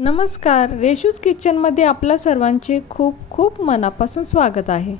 नमस्कार रेशूज किचनमध्ये आपल्या सर्वांचे खूप खूप मनापासून स्वागत आहे.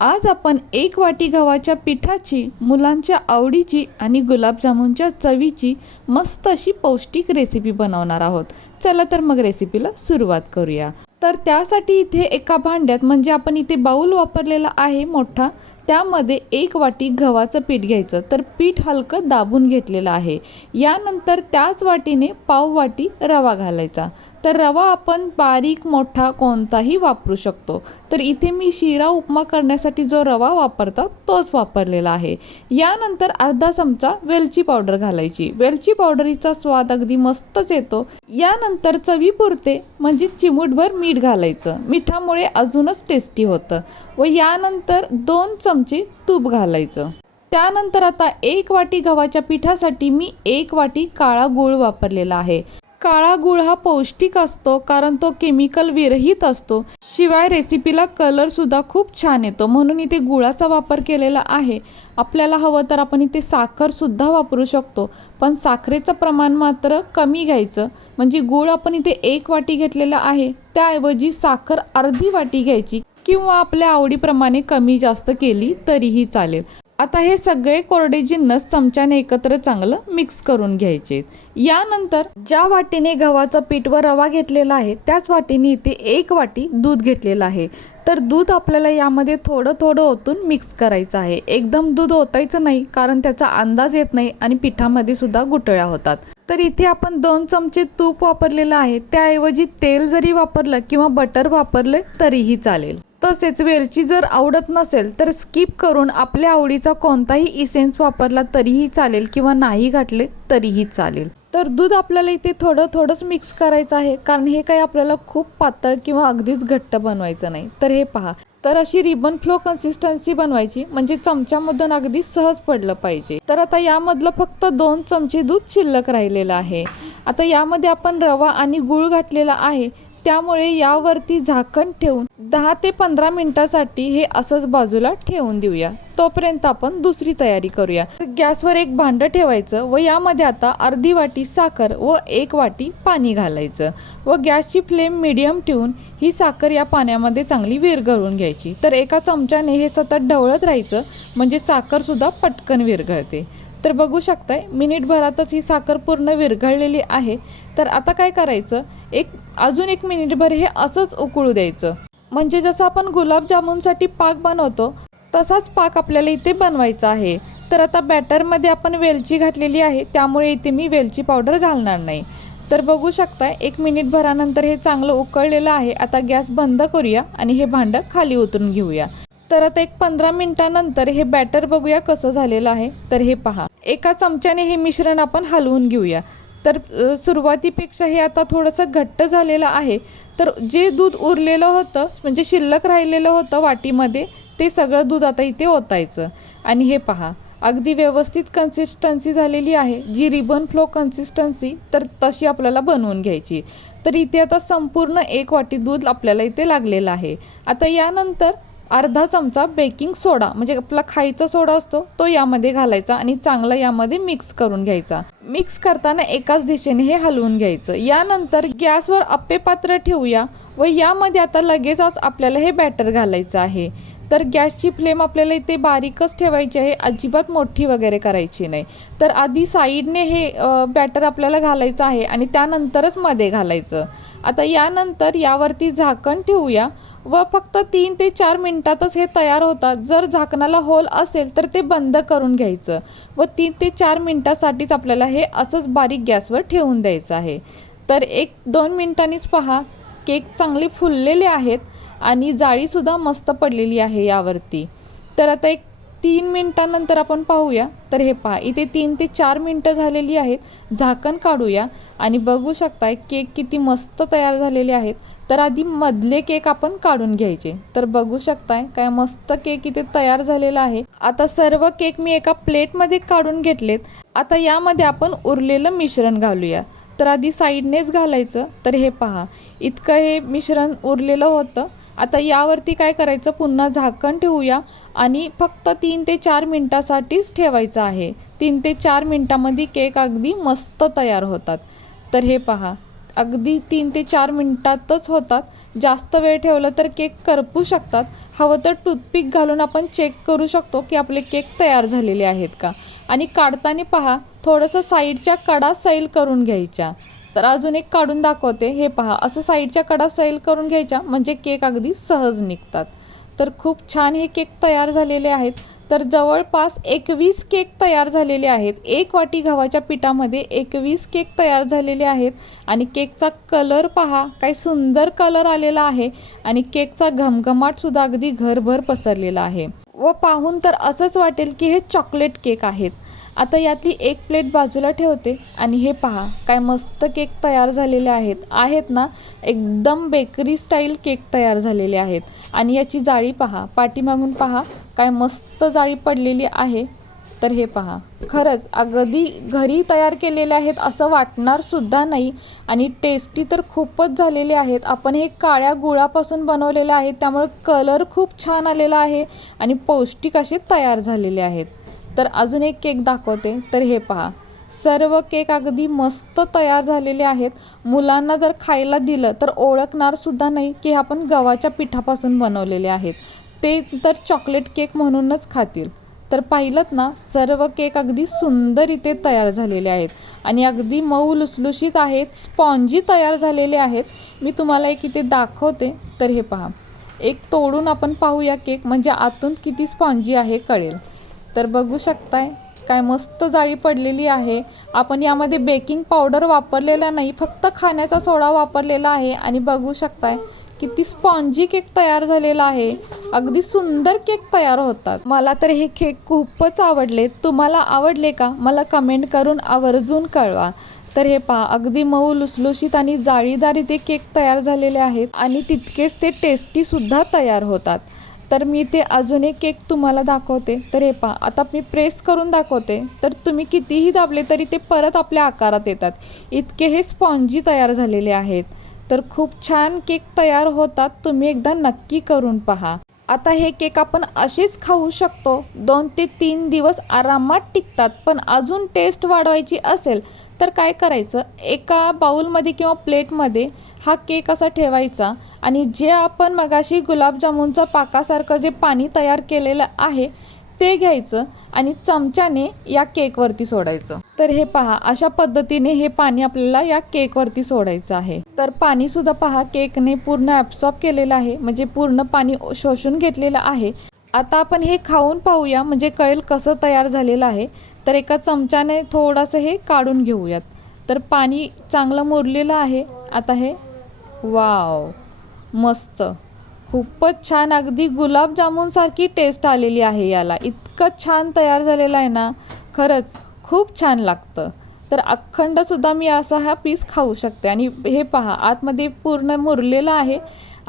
आज आपण एक वाटी गव्हाच्या पिठाची मुलांच्या आवडीची आणि गुलाबजामुनच्या चवीची मस्त अशी पौष्टिक रेसिपी बनवणार आहोत. चला तर मग रेसिपीला सुरुवात करूया. तर त्यासाठी इथे एका भांड्यात म्हणजे आपण इथे बाऊल वापरलेला आहे मोठा त्यामध्ये एक वाटी गव्हाचं पीठ घ्यायचं. तर पीठ हलकं दाबून घेतलेलं आहे. यानंतर त्याच वाटीने पाव वाटी रवा घालायचा. तर रवा आपण बारीक मोठा कोणताही वापरू शकतो. तर इथे मी शिरा उपमा करण्यासाठी जो रवा वापरतात तोच वापरलेला आहे. यानंतर अर्धा चमचा वेलची पावडर घालायची. वेलची पावडरीचा स्वाद अगदी मस्तच येतो. यानंतर चवीपुरते म्हणजे चिमूटभर मीठ घालायचं. मिठामुळे अजूनच टेस्टी होतं. व यानंतर दोन चमचे तूप घालायचं. त्यानंतर आता एक वाटी गव्हाच्या पिठासाठी मी एक वाटी काळा गूळ वापरलेला आहे. काळा गुळ हा पौष्टिक असतो कारण तो केमिकल विरहित असतो. शिवाय रेसिपीला कलर सुद्धा खूप छान येतो. म्हणून इथे गुळाचा वापर केलेला आहे. आपल्याला हवं तर आपण इथे साखर सुद्धा वापरू शकतो. पण साखरेचं प्रमाण मात्र कमी घ्यायचं. म्हणजे गूळ आपण इथे एक वाटी घेतलेला आहे. त्याऐवजी साखर अर्धी वाटी घ्यायची किंवा आपल्या आवडीप्रमाणे कमी जास्त केली तरीही चालेल. आता हे सगळे कोरडे जिन्नस चमच्याने एकत्र चांगलं मिक्स करून घ्यायचे. यानंतर ज्या वाटीने गव्हाचं पीठ व रवा घेतलेला आहे त्याच वाटीने इथे एक वाटी दूध घेतलेलं आहे. तर दूध आपल्याला यामध्ये थोडं थोडं ओतून मिक्स करायचं आहे. एकदम दूध ओतायचं नाही कारण त्याचा अंदाज येत नाही आणि पिठामध्ये सुद्धा गुटळ्या होतात. तर इथे आपण दोन चमचे तूप वापरलेलं आहे. त्याऐवजी तेल जरी वापरलं किंवा बटर वापरलं तरीही चालेल. तसेच वेलची जर आवडत नसेल तर स्किप करून आपल्या आवडीचा कोणताही इसेन्स वापरला तरीही चालेल किंवा नाही घातले तरीही चालेल. तर दूध आपल्याला इथे थोडं थोडंच मिक्स करायचं आहे कारण हे काही आपल्याला खूप पातळ किंवा अगदीच घट्ट बनवायचं नाही. तर हे पहा. तर अशी रिबन फ्लो कन्सिस्टन्सी बनवायची म्हणजे चमच्यामधून अगदी सहज पडलं पाहिजे. तर आता यामधलं फक्त दोन चमचे दूध शिल्लक राहिलेलं आहे. आता यामध्ये आपण रवा आणि गूळ घातलेला आहे. त्यामुळे यावरती झाकण ठेवून दहा ते पंधरा मिनिटासाठी हे असंच बाजूला ठेवून देऊया. तोपर्यंत आपण दुसरी तयारी करूया. गॅसवर एक भांडं ठेवायचं व यामध्ये आता अर्धी वाटी साखर व एक वाटी पाणी घालायचं व गॅसची फ्लेम मिडियम ठेवून ही साखर या पाण्यामध्ये चांगली विरघळून घ्यायची. तर एका चमच्याने हे सतत ढवळत राहायचं म्हणजे साखरसुद्धा पटकन विरघळते. तर बघू शकताय मिनिटभरातच ही साखर पूर्ण विरघळलेली आहे. तर आता काय करायचं एक अजून एक मिनिटभर हे असंच उकळू द्यायचं. म्हणजे जसं आपण गुलाबजामुनसाठी पाक बनवतो तसाच पाक आपल्याला इथे बनवायचा आहे. तर आता बॅटरमध्ये आपण वेलची घातलेली आहे त्यामुळे इथे मी वेलची पावडर घालणार नाही. तर बघू शकता एक मिनिटभरानंतर हे चांगलं उकळलेलं आहे. आता गॅस बंद करूया आणि हे भांडं खाली उतरून घेऊया. तर आता एक पंधरा मिनिटानंतर हे बॅटर बघूया कसं झालेलं आहे. तर हे पहा एका चमच्याने हे मिश्रण आपण हलवून घेऊया. तर सुरुवातीपेक्षा हे आता थोडंसं घट्ट झालेलं आहे. तर जे दूध उरलेलं होतं म्हणजे शिल्लक राहिलेलं होतं वाटीमध्ये ते सगळं दूध आता इथे ओतायचं. आणि हे पहा अगदी व्यवस्थित कन्सिस्टन्सी झालेली आहे. जी रिबन फ्लो कन्सिस्टन्सी तर तशी आपल्याला बनवून घ्यायची. तर इथे आता संपूर्ण एक वाटी दूध आपल्याला इथे लागलेलं आहे. आता यानंतर अर्धा चमचा बेकिंग सोडा म्हणजे आपला खायचा सोडा असतो तो यामध्ये घालायचा आणि चांगला यामध्ये मिक्स करून घ्यायचा. मिक्स करताना एकाच दिशेने हे हलवून घ्यायचं. यानंतर गॅसवर अप्पे पात्र ठेवूया व यामध्ये आता लगेचच आपल्याला हे बॅटर घालायचं आहे. तर गॅसची फ्लेम आपल्याला इथे बारीकच ठेवायची आहे अजिबात मोठी वगैरे करायची नाही. तर आधी साईडने हे बॅटर आपल्याला घालायचं आहे आणि त्यानंतरच मध्ये घालायचं. आता यानंतर यावरती झाकण ठेवूया व फक्त तीन ते चार मिनटातच हे तयार होतात. जर झाकणाला होल असेल तर ते बंद करून घ्यायचं व तीन ते चार मिनटासाठीच आपल्याला हे असंच बारीक गॅसवर ठेवून द्यायचं आहे. तर एक दोन मिनटांनीच पहा केक चांगले फुललेले आहेत आणि जाळीसुद्धा मस्त पडलेली आहे यावरती. तर आता एक तीन मिनटानंतर आपण पाहूया. तर हे पहा इथे तीन ते चार मिनटं झालेली आहेत. झाकण काढूया. आणि बघू शकताय केक किती मस्त तयार झालेले आहेत. तर आधी मधले केक आपण काढून घ्यायचे. तर बघू शकताय काय मस्त केक इथे तयार झालेला आहे. आता सर्व केक मी एका प्लेटमध्ये काढून घेतलेत. आता यामध्ये आपण उरलेलं मिश्रण घालूया. तर आधी साईडनेच घालायचं. तर हे पहा इतकं हे मिश्रण उरलेलं होतं. आता यावरती काय करायचं? पुन्हा झाकण ठेवूया. आणि फक्त तीन ते चार मिनटासाठीच ठेवायचं आहे. तीन ते चार मिनटामध्ये केक अगदी मस्त तयार होतात. तर हे पहा. अगदी तीन ते चार मिनटातच होतात. जास्त वेळ ठेवलं तर केक करपू शकतात. हवं तर टूथपिक घालून आपण चेक करू शकतो की आपले केक तयार झालेले आहेत का. आणि काढताना पहा थोडंसं साईडच्या कडा सैल करून घ्यायच्या. तर अजून एक काढून दाखवते. हे पहा असं साईडच्या कडा सैल करून घ्यायच्या म्हणजे केक अगदी सहज निघतात. तर खूप छान हे केक तयार झालेले आहेत. तर जवळपास एकवीस केक तयार झालेले आहेत. एक वाटी गव्हाच्या पिठामध्ये एकवीस केक तयार झालेले आहेत. आणि केकचा कलर पहा काय सुंदर कलर आलेला आहे. आणि केकचा घमघमाटसुद्धा अगदी घरभर पसरलेला आहे. व पाहून तर असंच वाटेल की हे चॉकलेट केक आहेत. आता यातली एक प्लेट बाजूला ठेवते आणि हे पहा काय मस्त केक तयार झालेले आहेत. आहेत ना एकदम बेकरी स्टाईल केक तयार झालेले आहेत. आणि याची जाळी पहा पाठीमागून पहा काय मस्त जाळी पडलेली आहे. तर हे पहा खरंच अगदी घरी तयार केलेले आहेत असं वाटणार सुद्धा नाही. आणि टेस्टी तर खूपच झालेले आहेत. आपण हे काळ्या गुळापासून बनवलेलं आहे त्यामुळे कलर खूप छान आलेला आहे आणि पौष्टिक असे तयार झालेले आहेत. तर अजून एक केक दाखवते तर हे पहा. सर्व केक अगदी मस्त तयार झालेले आहेत. मुलांना जर खायला दिलं तर ओळखणार सुद्धा नाही की आपण गव्हाच्या पिठापासून बनवलेले आहेत. ते तर चॉकलेट केक म्हणूनच खातील. तर पाहिलं ना सर्व केक अगदी सुंदररीते तयार झालेले आहेत. आणि अगदी मऊ लुसलुशीत आहेत स्पॉन्जी तयार झालेले आहेत. मी तुम्हाला एक इथे दाखवते तर हे पहा. एक तोडून आपण पाहूया केक म्हणजे आतून किती स्पॉन्जी आहे कळेल. तर बघू शकताय काय मस्त जाळी पडलेली आहे. आपण यामध्ये बेकिंग पावडर वापरलेला नाही फक्त खाण्याचा सोडा वापरलेला आहे. आणि बघू शकताय किती स्पॉन्जी केक तयार झालेला आहे. अगदी सुंदर केक तयार होतात. मला तर हे केक खूपच आवडले. तुम्हाला आवडले का? मला कमेंट करून आवर्जून कळवा. तर हे पहा अगदी मऊ लुसलुशीत आणि जाळीदार इथे केक तयार झालेले आहेत. आणि तितकेच ते टेस्टी सुद्धा तयार होतात. तर मी ते अजून एक केक तुम्हाला दाखवते. तर हे पहा आता मी प्रेस करून दाखवते. तर तुम्ही कितीही दाबले तरी ते परत आपल्या आकारात येतात. इतके हे स्पॉन्जी तयार झालेले आहेत. तर खूप छान केक तयार होतात तुम्ही एकदा नक्की करून पहा. आता हे केक आपण असेच खाऊ शकतो. दोन ते तीन दिवस आरामात टिकतात पण अजून टेस्ट वाढवायची असेल तर काय करायचं? एका बाऊलमध्ये किंवा प्लेटमध्ये हा केक असा ठेवायचा आणि जे आपण मगाशी गुलाबजामुनचं पाकासारखं जे पाणी तयार केलेलं आहे ते घ्यायचं आणि चमच्याने या केकवरती सोडायचं. तर हे पहा अशा पद्धतीने हे पाणी आपल्याला या केकवरती सोडायचं आहे. तर पाणी सुद्धा पहा केकने पूर्ण ॲब्सॉर्ब केलेलं आहे म्हणजे पूर्ण पाणी शोषून घेतलेलं आहे. आता आपण हे खाऊन पाहूया म्हणजे कळेल कसं तयार झालेलं आहे. तर एका चमच्याने थोडंसं हे काढून घेऊयात. तर पाणी चांगलं मुरलेलं आहे. आता हे वाव मस्त. खूपच छान. अगदी गुलाबजामुनसारखी टेस्ट आलेली आहे याला. इतकं छान तयार झालेलं आहे ना. खरंच खूप छान लागतं. तर अखंडसुद्धा मी असा हा पीस खाऊ शकते. आणि हे पहा आतमध्ये पूर्ण मुरलेलं आहे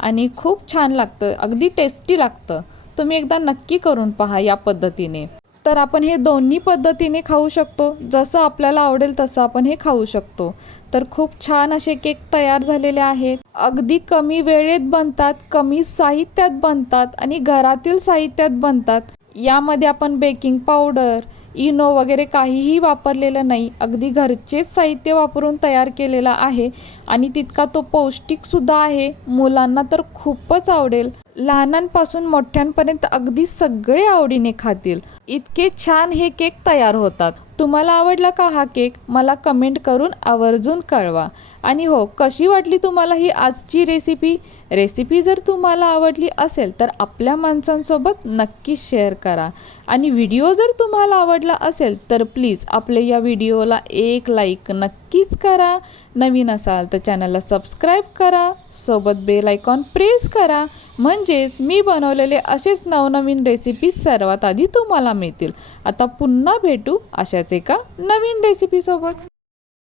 आणि खूप छान लागतं. अगदी टेस्टी लागतं. तुम्ही एकदा नक्की करून पहा या पद्धतीने. तर आपण हे दोन्ही पद्धतीने खाऊ शकतो. जसं आपल्याला आवडेल तसं आपण हे खाऊ शकतो. तर खूप छान असे केक तयार झालेले आहेत. अगदी कमी वेळेत बनतात कमी साहित्यात बनतात आणि घरातील साहित्यात बनतात. यामध्ये आपण बेकिंग पावडर इनो वगैरे काहीही वापरलेलं नाही. अगदी घरचेच साहित्य वापरून तयार केलेला आहे आणि तितका तो पौष्टिकसुद्धा आहे. मुलांना तर खूपच आवडेल. लहानांपासून मोठ्यांपर्यंत अगदी सगळे आवडीने खातील. इतके छान हे केक तयार होतात. तुम्हाला आवडला का हा केक? मला कमेंट करून आवर्जून कळवा. आणि हो कशी वाटली तुम्हाला ही आजची रेसिपी? रेसिपी जर तुम्हाला आवडली असेल तर आपल्या माणसांसोबत नक्की शेअर करा. आणि व्हिडिओ जर तुम्हाला आवडला असेल तर प्लीज आपले या व्हिडिओला एक लाईक नक्कीच करा. नवीन असाल तर चॅनलला सबस्क्राईब करा. सोबत बेल आयकॉन प्रेस करा. म्हणजेच मी बनवलेले असेच नवनवीन रेसिपी सर्वात आधी तुम्हाला मिळतील. आता पुन्हा भेटू अशाच एका नवीन रेसिपीसोबत